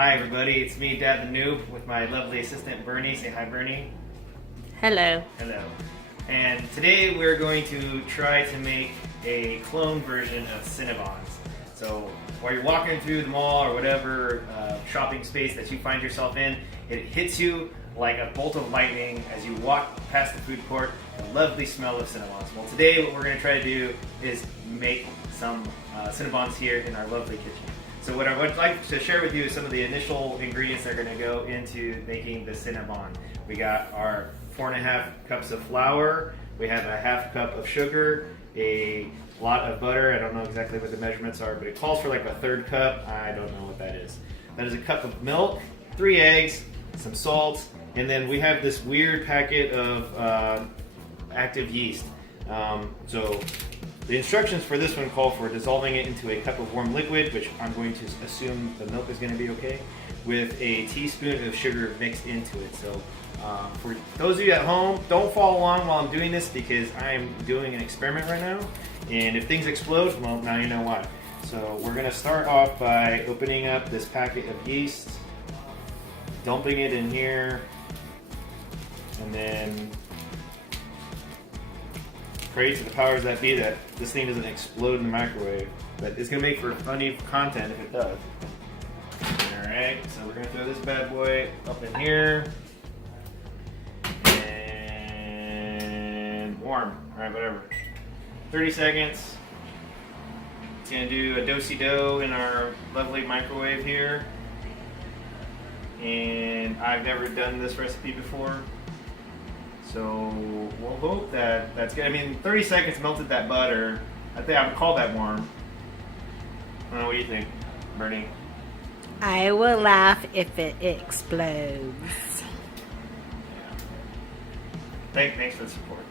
Hi everybody, it's me, Dad the Noob, with my lovely assistant Bernie. Say hi, Bernie. Hello. Hello. And today we're going to try to make a clone version of Cinnabonz. So while you're walking through the mall or whatever shopping space that you find yourself in, it hits you like a bolt of lightning as you walk past the food court, the lovely smell of Cinnabonz. Well, today what we're going to try to do is make some Cinnabonz here in our lovely kitchen. So what I would like to share with you is some of the initial ingredients that are going to go into making the Cinnabon. We got our 4.5 cups of flour, we have a 1/2 cup of sugar, a lot of butter. I don't know exactly what the measurements are, but it calls for like a 1/3 cup. I don't know what that is. That is a cup of milk, 3 eggs, some salt, and then we have this weird packet of active yeast. So the instructions for this one call for dissolving it into a cup of warm liquid, which I'm going to assume the milk is going to be okay, with a teaspoon of sugar mixed into it. So for those of you at home, don't follow along while I'm doing this because I'm doing an experiment right now. And if things explode, well, now you know why. So we're going to start off by opening up this packet of yeast, dumping it in here, and then pray to the powers that be that this thing doesn't explode in the microwave. But it's going to make for funny content if it does. Alright, so we're going to throw this bad boy up in here. And warm. Alright, whatever. 30 seconds. It's going to do a do-si-do in our lovely microwave here. And I've never done this recipe before. So we'll hope that that's good. I mean, 30 seconds melted that butter. I think I would call that warm. I don't know, what do you think, Bernie? I will laugh if it explodes. Yeah. Thanks for the support.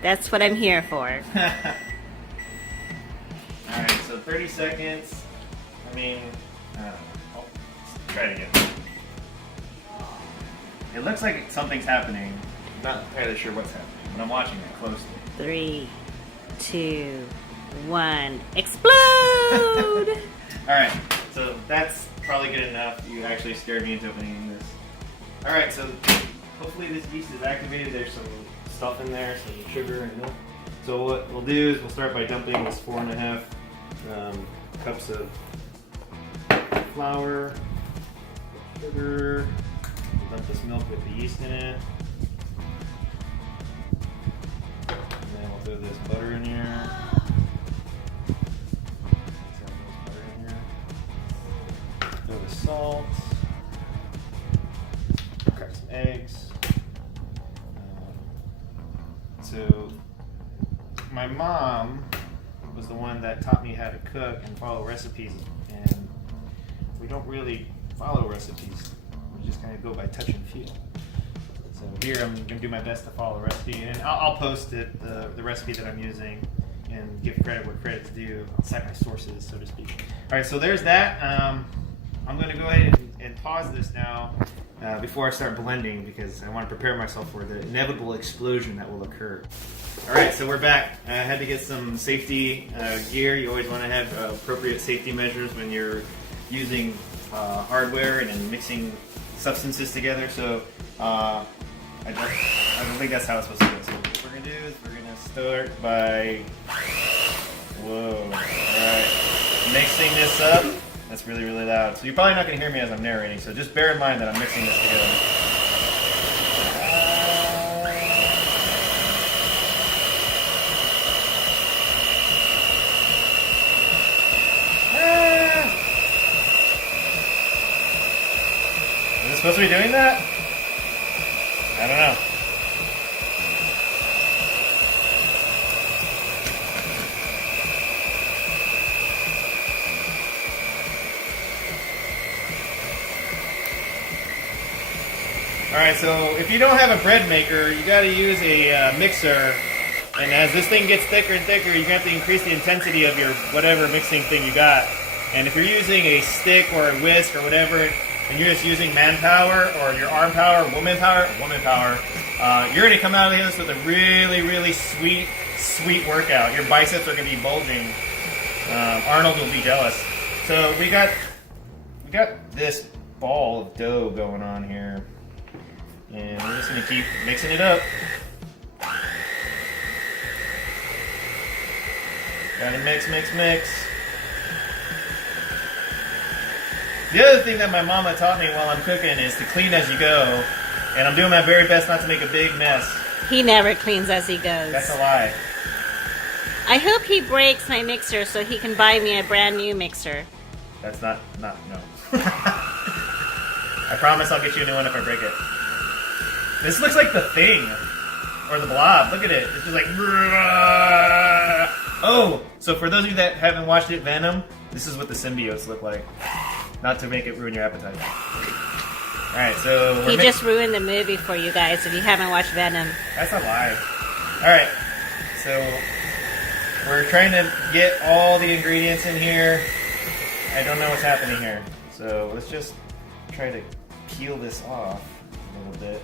That's what I'm here for. Alright, so 30 seconds. I mean, I'll try it again. It looks like something's happening. I'm not entirely sure what's happening, but I'm watching it closely. 3, 2, 1, explode! Alright, so that's probably good enough. You actually scared me into opening this. Alright, so hopefully this yeast is activated. There's some stuff in there, some sugar and milk. So what we'll do is we'll start by dumping this 4.5 cups of flour, sugar. Dump this milk with the yeast in it. And then we'll throw this butter in here. Throw the salt. Crack some eggs. So my mom was the one that taught me how to cook and follow recipes, and we don't really follow recipes. We just kind of go by touch and feel. So here I'm going to do my best to follow the recipe, and I'll post it, the recipe that I'm using, and give credit where credit's due. I'll cite my sources, so to speak. All right, so there's that. I'm going to go ahead and pause this now before I start blending because I want to prepare myself for the inevitable explosion that will occur. All right, so we're back. I had to get some safety gear. You always want to have appropriate safety measures when you're using hardware and then mixing substances together. So I don't think that's how it's supposed to go. So what we're going to do is we're going to start by alright, mixing this up. That's really, really loud. So you're probably not going to hear me as I'm narrating, so just bear in mind that I'm mixing this together. Is it supposed to be doing that? I don't know. Alright, so if you don't have a bread maker, you got to use a mixer. And as this thing gets thicker and thicker, you have to increase the intensity of your whatever mixing thing you got. And if you're using a stick or a whisk or whatever, and you're just using manpower or your arm power, woman power, you're going to come out of this with a really, really sweet workout. Your biceps are going to be bulging. Arnold will be jealous. So we got we got this ball of dough going on here, and we're just gonna keep mixing it up. Gotta mix, mix, mix. The other thing that my mama taught me while I'm cooking is to clean as you go, and I'm doing my very best not to make a big mess. He never cleans as he goes. That's a lie. I hope he breaks my mixer so he can buy me a brand new mixer. That's not no. I promise I'll get you a new one if I break it. This looks like The Thing, or The Blob. Look at it. It's just like... Oh, so for those of you that haven't watched it, Venom, this is what the symbiotes look like. Not to make it ruin your appetite. Alright, so... He just ruined the movie for you guys if you haven't watched Venom. That's a lie. Alright, so we're trying to get all the ingredients in here. I don't know what's happening here. So let's just try to peel this off a little bit.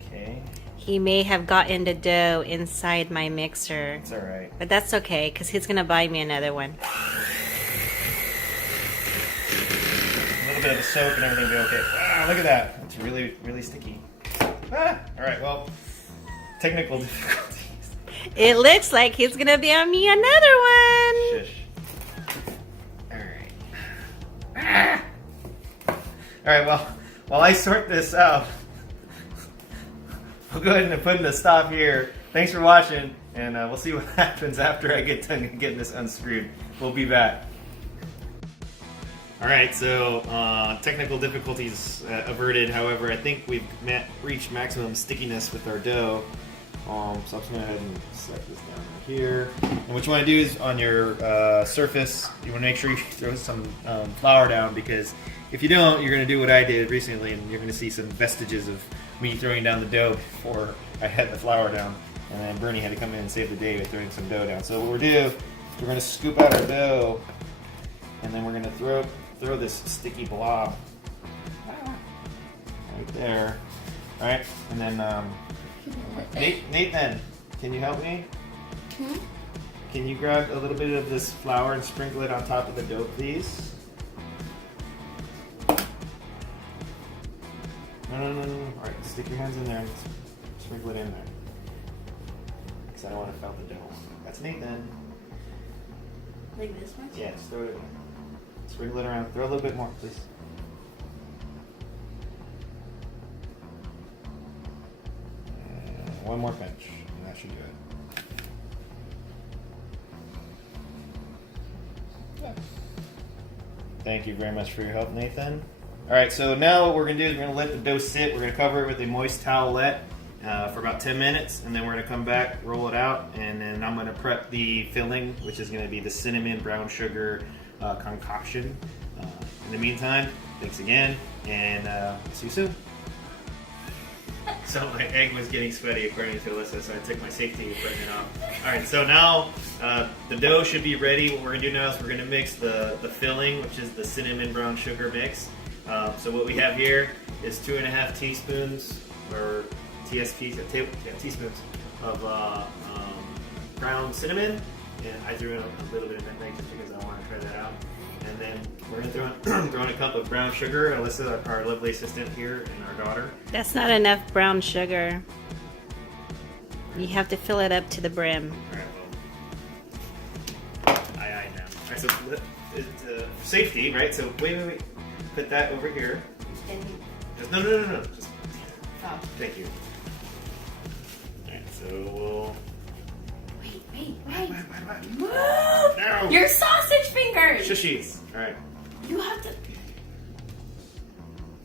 Okay. He may have gotten the dough inside my mixer. It's alright. But that's okay, because he's going to buy me another one. A little bit of a soak and everything will be okay. Ah, look at that. It's really, really sticky. Ah, alright, well, technical difficulties. It looks like he's going to buy me another one. Shush. Alright. Ah. Alright, well, while I sort this out, we'll go ahead and put in a stop here. Thanks for watching, and we'll see what happens after I get done getting this unscrewed. We'll be back. Alright, so technical difficulties averted. However, I think we've reached maximum stickiness with our dough. So I'm just going to go ahead and set this down right here. And what you want to do is on your surface, you want to make sure you throw some flour down, because if you don't, you're going to do what I did recently, and you're going to see some vestiges of me throwing down the dough before I had the flour down. And then Bernie had to come in and save the day by throwing some dough down. So what we'll do is we're going to scoop out our dough, and then we're going to throw this sticky blob right there. All right, and then Nathan, can you help me? Hmm? Can you grab a little bit of this flour and sprinkle it on top of the dough, please? No. All right, stick your hands in there and sprinkle it in there. Because I don't want to foul the dough. That's Nathan. Like this one? Yeah, just throw it in there. Sprinkle it around. Throw a little bit more, please. And one more pinch, and that should do it. Yeah. Thank you very much for your help, Nathan. Alright, so now what we're going to do is we're going to let the dough sit. We're going to cover it with a moist towelette for about 10 minutes, and then we're going to come back, roll it out, and then I'm going to prep the filling, which is going to be the cinnamon brown sugar concoction. In the meantime, thanks again, and see you soon. So my egg was getting sweaty according to Alyssa, so I took my safety equipment off. Alright, so now the dough should be ready. What we're going to do now is we're going to mix the filling, which is the cinnamon brown sugar mix. So what we have here is 2.5 teaspoons, or teaspoons of ground cinnamon, and I threw in a little bit of nutmeg just because I want to try that out. And then we're going to throw in a cup of brown sugar. Alyssa, our lovely assistant here, and our daughter. That's not enough brown sugar. You have to fill it up to the brim. Alright, well. Aye, now. Alright, so it's safety, right? So wait. Put that over here. Just, no. Just, thank you. Alright, so we'll... Wait. What? Move! No! Your sausage fingers! Shushies. Alright. You have to...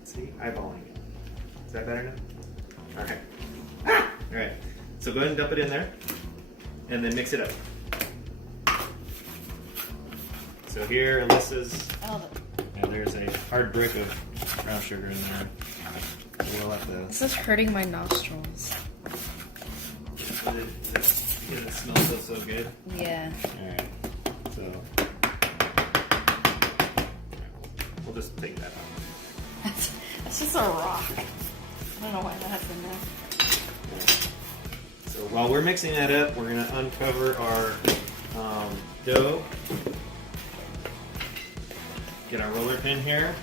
See? Eyeballing it. Is that better now? Alright. Alright. So go ahead and dump it in there. And then mix it up. So here, Alyssa's... Yeah, there's a hard brick of brown sugar in there. So we'll have to... This is hurting my nostrils. It smells so good. Yeah. Alright. So... We'll just take that out. That's just a rock. I don't know why that's in there. So while we're mixing that up, we're going to uncover our dough. get our roller pin here,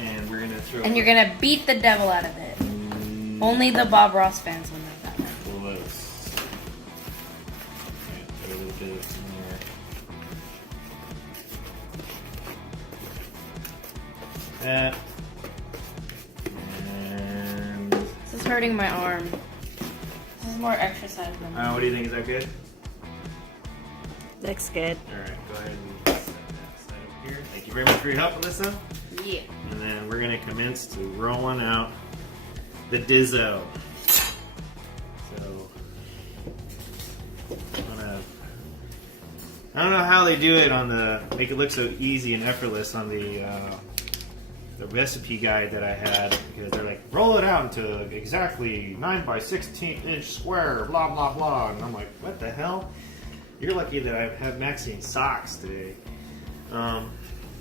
and we're gonna throw. And you're gonna beat the devil out of it. Only the Bob Ross fans will know that. Close. Okay, put a little bit in there. That. And. This is hurting my arm. This is more exercise than. What do you think? Is that good? Looks good. All right, go ahead and set that side over here. Thank you very much for your help, Alyssa. Yeah. And then we're gonna commence to rolling out the Dizzo. So, I don't know how they do it on make it look so easy and effortless on the recipe guide that I had, because they're like, roll it out into exactly 9 by 16 inch square, blah blah blah, and I'm like, what the hell? You're lucky that I have Maxine socks today. All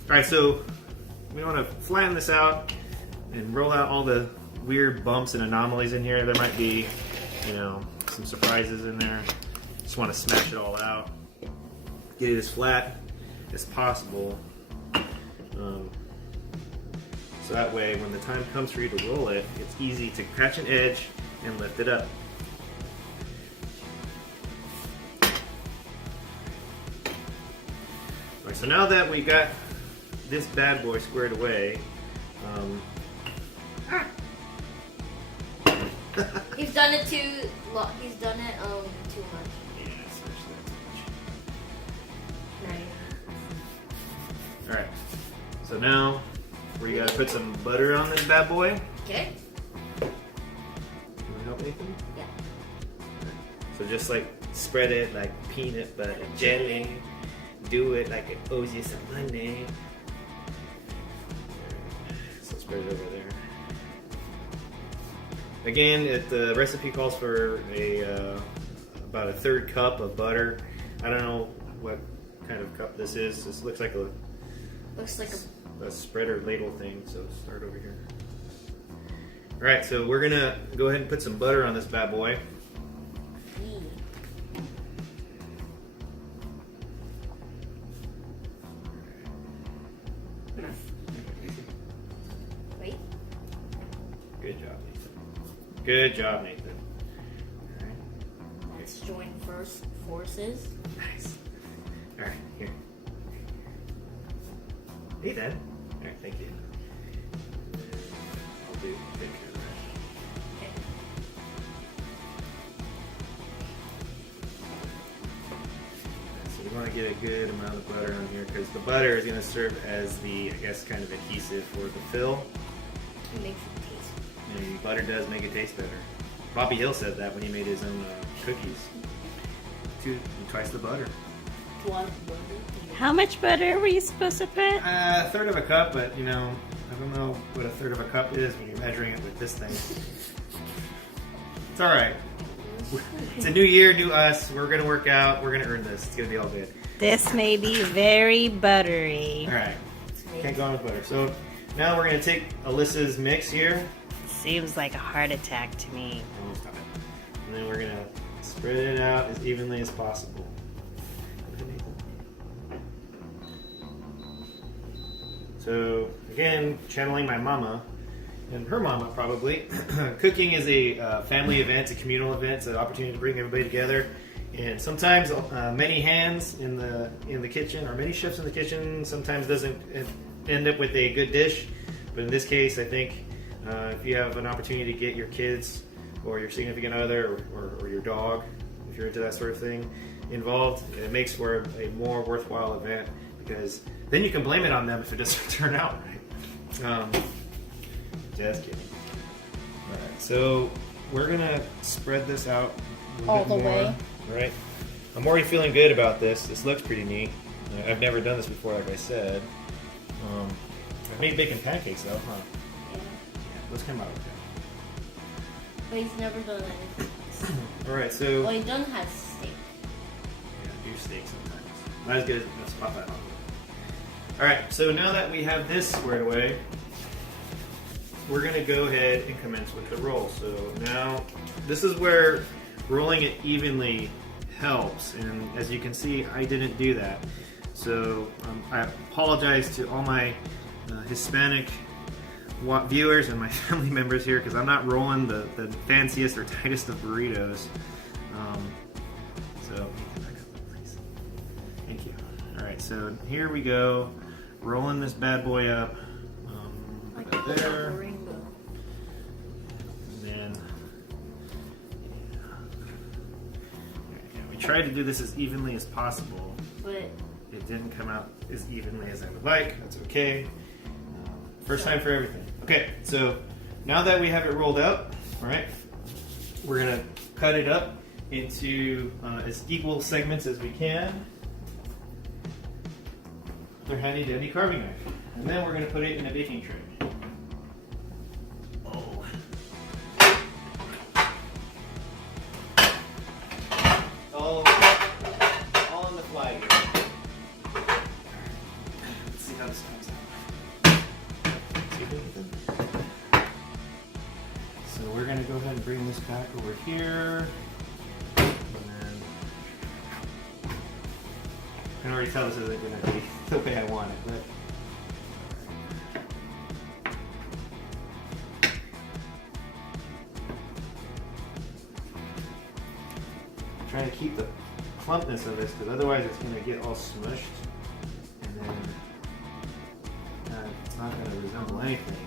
right, so we want to flatten this out and roll out all the weird bumps and anomalies in here. There might be, you know, some surprises in there. Just want to smash it all out. Get it as flat as possible. So that way, when the time comes for you to roll it, it's easy to catch an edge and lift it up. Alright, so now that we got this bad boy squared away, He's done it too much. yeah, switch that too Right. much. Alright, so now we gotta put some butter on this bad boy. Okay. You wanna help Nathan? Yeah. So just like spread it like peanut butter jelly. Do it like it owes you some money. So spread it over there. Again, the recipe calls for about a 1/3 cup of butter. I don't know what kind of cup this is. This looks like a spreader ladle thing. So start over here. All right, so we're gonna go ahead and put some butter on this bad boy. Wait. Good job, Nathan. Good job, Nathan. All right. Let's join forces. Nice. All right, here. Nathan. All right, thank you. I'll take care of that. Okay. So we want to get a good amount of butter on here because the butter is going to serve as the, I guess, kind of adhesive for the fill. It makes it taste. And butter does make it taste better. Bobby Hill said that when he made his own cookies. Twice the butter. How much butter were you supposed to put? 1/3 of a cup, but you know, I don't know what 1/3 of a cup is when you're measuring it with this thing. It's all right. It's a new year, new us. We're gonna work out. We're gonna earn this. It's gonna be all good. This may be very buttery. All right. Can't go on with butter. So now we're gonna take Alyssa's mix here. Seems like a heart attack to me. And stop it. And then we're gonna spread it out as evenly as possible. So again, channeling my mama and her mama probably. Cooking is a family event, a communal event. It's an opportunity to bring everybody together. And sometimes many hands in the kitchen, or many chefs in the kitchen, sometimes doesn't end up with a good dish. But in this case, I think if you have an opportunity to get your kids or your significant other or your dog, if you're into that sort of thing, involved, it makes for a more worthwhile event, because then you can blame it on them if it doesn't turn out right. Just kidding. Alright, so we're gonna spread this out a little All bit the more, way. right? I'm already feeling good about this. This looks pretty neat. I've never done this before, like I said. I've made bacon pancakes though, huh? Yeah. Let's come out with that. But he's never done anything else. Alright, so Well, he done has steak. yeah, do steak sometimes. Not as good as let's pop that on. Alright, so now that we have this squared away, we're going to go ahead and commence with the roll. So now, this is where rolling it evenly helps, and as you can see, I didn't do that. So I apologize to all my Hispanic viewers and my family members here because I'm not rolling the fanciest or tightest of burritos. So thank you. All right, so here we go, rolling this bad boy up. Right there. And then we tried to do this as evenly as possible, But it didn't come out as evenly as I would like. That's okay. First time for everything. Okay, so now that we have it rolled up, all right, we're gonna cut it up into as equal segments as we can. With our handy dandy carving knife, and then we're gonna put it in a baking tray. Oh. All on the fly here. Let's see how this comes out. So we're going to go ahead and bring this back over here. And then I can already tell this isn't going to be the way I want it, but I'm trying to keep the plumpness of this because otherwise it's going to get all smushed and then it's not going to resemble anything.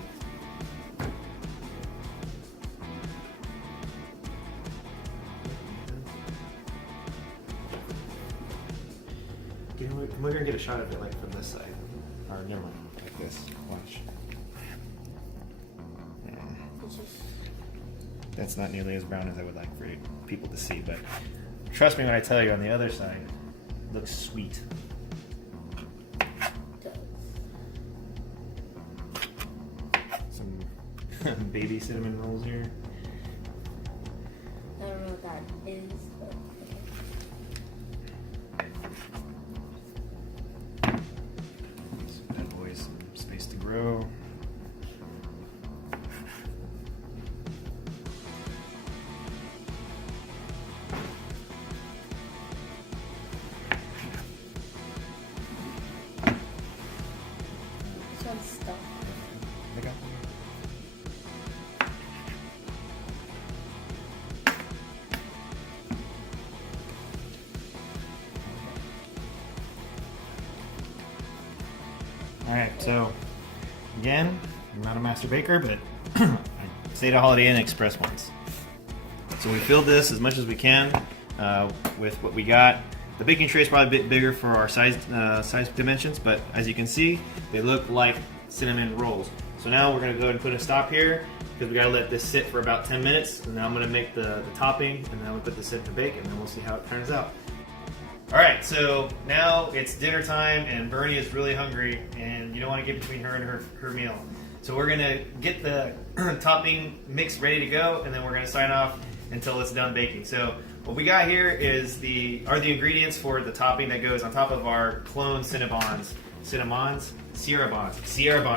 We're going to get a shot of it like from this side. Or never mind, like this. Watch. That's not nearly as brown as I would like for people to see, but trust me when I tell you on the other side, it looks sweet. Some baby cinnamon rolls here. I don't know what that is, but That boy's some space to grow. this one's stuck. Alright, so again, I'm not a master baker, but I stayed at Holiday Inn Express once. So we filled this as much as we can with what we got. The baking tray is probably a bit bigger for our size dimensions, but as you can see, they look like cinnamon rolls. So now we're going to go ahead and put a stop here because we got to let this sit for about 10 minutes. And now I'm going to make the topping, and then I'm going to put this in to bake, and then we'll see how it turns out. Alright, so now it's dinner time and Bernie is really hungry and you don't want to get between her and her meal. So we're going to get the topping mix ready to go and then we're going to sign off until it's done baking. So what we got here is the ingredients for the topping that goes on top of our clone Cinnabons, Sierrabonz,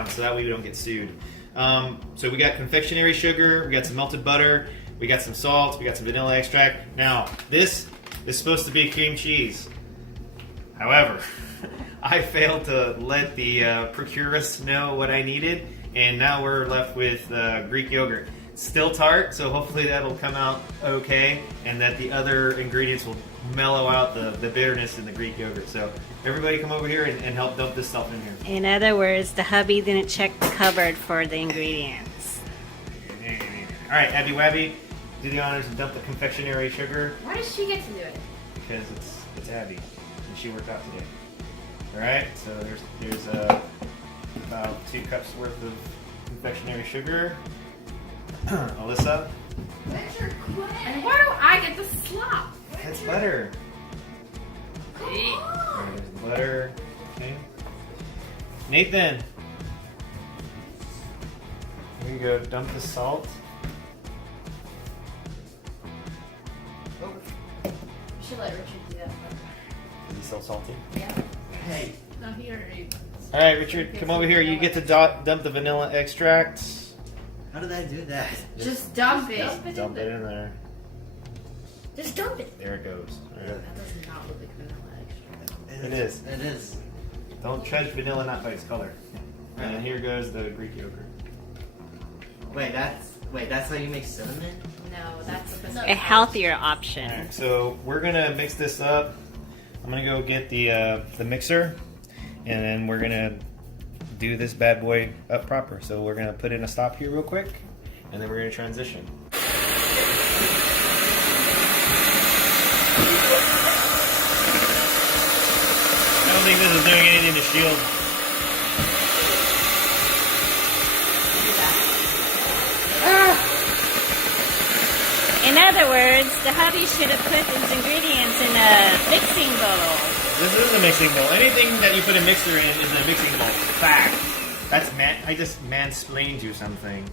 so that way we don't get sued. So we got confectionery sugar, we got some melted butter, we got some salt, we got some vanilla extract. Now, this is supposed to be cream cheese. However, I failed to let the procurist know what I needed, and now we're left with Greek yogurt. Still tart, so hopefully that'll come out okay, and that the other ingredients will mellow out the bitterness in the Greek yogurt. So everybody come over here and help dump this stuff in here. In other words, the hubby didn't check the cupboard for the ingredients. Alright, Abby Wabby, do the honors and dump the confectionery sugar. Why does she get to do it? Because it's Abby, and she worked out today. Alright, so there's about 2 cups worth of confectionery sugar. Alyssa? And why do I get the slop? That's butter. See? Alright, there's the butter. Okay. Nathan! Here you go, dump the salt. Oh. You should let Richard do that. Is he so salty? Yeah. Hey. No, he already. Alright, Richard, come over here. You get to dump the vanilla extract. How did I do that? Just dump it. Dump it in there. Just dump it. There it goes. Alright. That does not look like vanilla extract. It is. It is. Don't judge vanilla not by its color. And then here goes the Greek yogurt. Wait, that's how you make cinnamon? No, that's A healthier option. Alright, so we're gonna mix this up. I'm gonna go get the mixer, and then we're gonna do this bad boy up proper. So we're gonna put in a stop here real quick, and then we're gonna transition. I don't think this is doing anything to shield. In other words, the hubby should have put his ingredients in a mixing bowl. This is a mixing bowl. Anything that you put a mixer in is a mixing bowl. Fact. That's I just mansplained you something.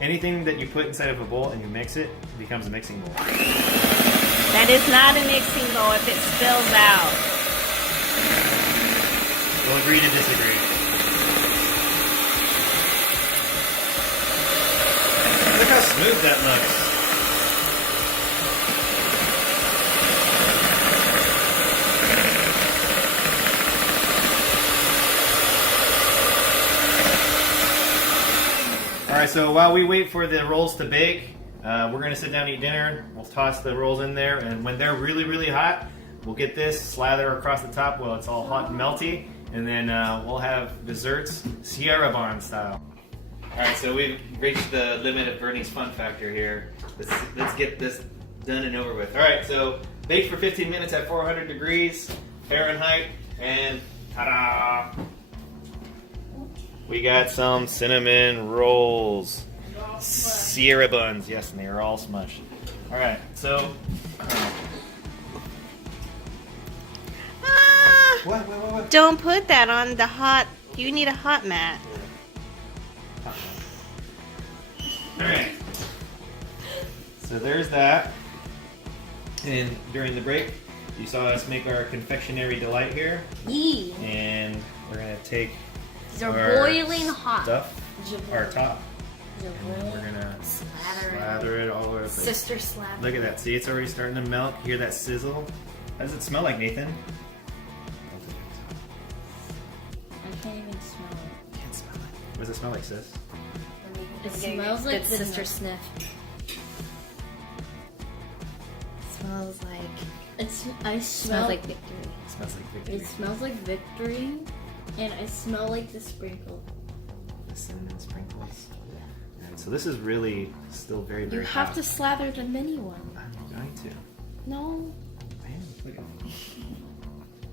Anything that you put inside of a bowl and you mix it becomes a mixing bowl. That is not a mixing bowl if it spills out. We'll agree to disagree. Look how smooth that looks. Alright, so while we wait for the rolls to bake, we're going to sit down and eat dinner. We'll toss the rolls in there, and when they're really, really hot, we'll get this, slather across the top while it's all hot and melty, and then we'll have desserts Sierrabonz style. Alright, so we've reached the limit of Bernie's fun factor here. Let's get this done and over with. Alright, so bake for 15 minutes at 400 degrees Fahrenheit, and ta-da! We got some cinnamon rolls. Sierrabonz, yes, and they are all smushed. Alright, so... What? Don't put that on the hot. You need a hot mat. Alright. So there's that. And during the break, you saw us make our confectionery delight here. Yee. And we're going to take These are our boiling hot. stuff, Djibouti. our top, and Djibouti. then we're going to Slather slather it all over the place. sister slap. Look at that. See, it's already starting to melt. Hear that sizzle? How does it smell like, Nathan? I can't even smell it. Can't smell it. What does it smell like, sis? It smells like Good sister vanilla. sniff. Smells like. I smell Smells like victory. It smells like victory. It smells like victory, and I smell like the sprinkle. The cinnamon sprinkles. And so this is really still very, You very have hot. to slather the mini one. I'm going to. No. Man, look at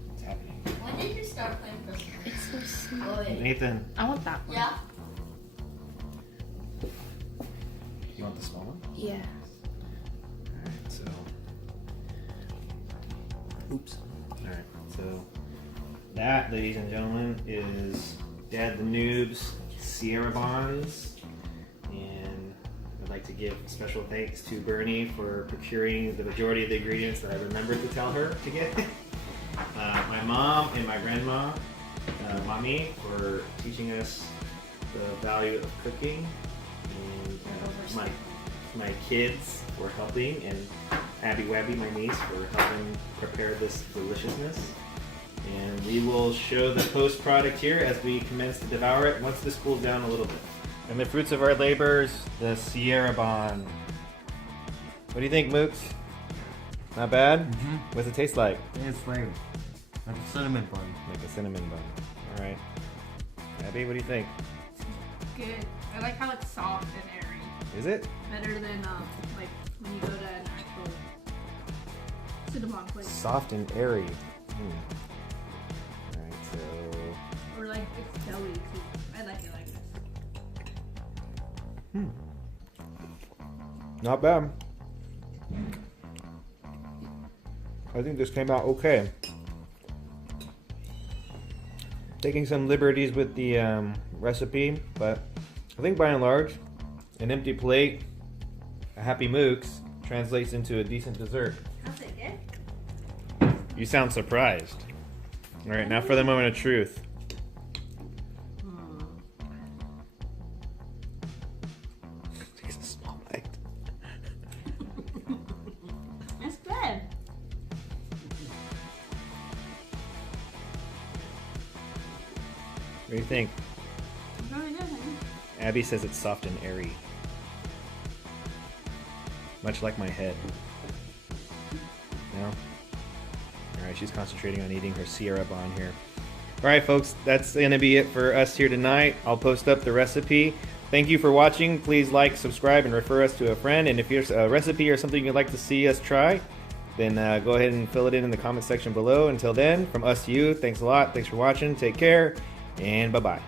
what's happening. When did you start playing Christmas? It's so small. Oh, wait. Nathan, I want that one. Yeah? you want the small one? Yeah. Alright, so. Oops. Alright, so. That, ladies and gentlemen, is DadTheNoob's Sierrabonz. And I'd like to give special thanks to Bernie for procuring the majority of the ingredients that I remembered to tell her to get. My mom and my grandma, mommy, for teaching us the value of cooking. And my kids for helping, and Abby Wabby, my niece, for helping prepare this deliciousness. And we will show the post product here as we commence to devour it once this cools down a little bit. And the fruits of our labors, the Sierrabonz. What do you think, Mooks? Not bad? Mm-hmm. What's it taste like? It's like a cinnamon bun. Like a cinnamon bun. Alright. Abby, what do you think? Good. I like how it's soft and airy. Is it? Better than like when you go to an actual Cinnabon place. Soft and airy. Alright, so... Or like it's doughy too. I like it like this. Not bad. I think this came out okay. Taking some liberties with the recipe, but I think by and large, an empty plate, a happy mooks, translates into a decent dessert. How's it good? You sound surprised. Alright, now for the moment of truth. Takes a small bite. It's good. What do you think? It's really good, honey. Abby says it's soft and airy. Much like my head. No? Alright, she's concentrating on eating her Sierrabonz here. Alright folks, that's going to be it for us here tonight. I'll post up the recipe. Thank you for watching. Please like, subscribe, and refer us to a friend. And if there's a recipe or something you'd like to see us try, then go ahead and fill it in the comment section below. Until then, from us to you, thanks a lot. Thanks for watching. Take care, and bye-bye.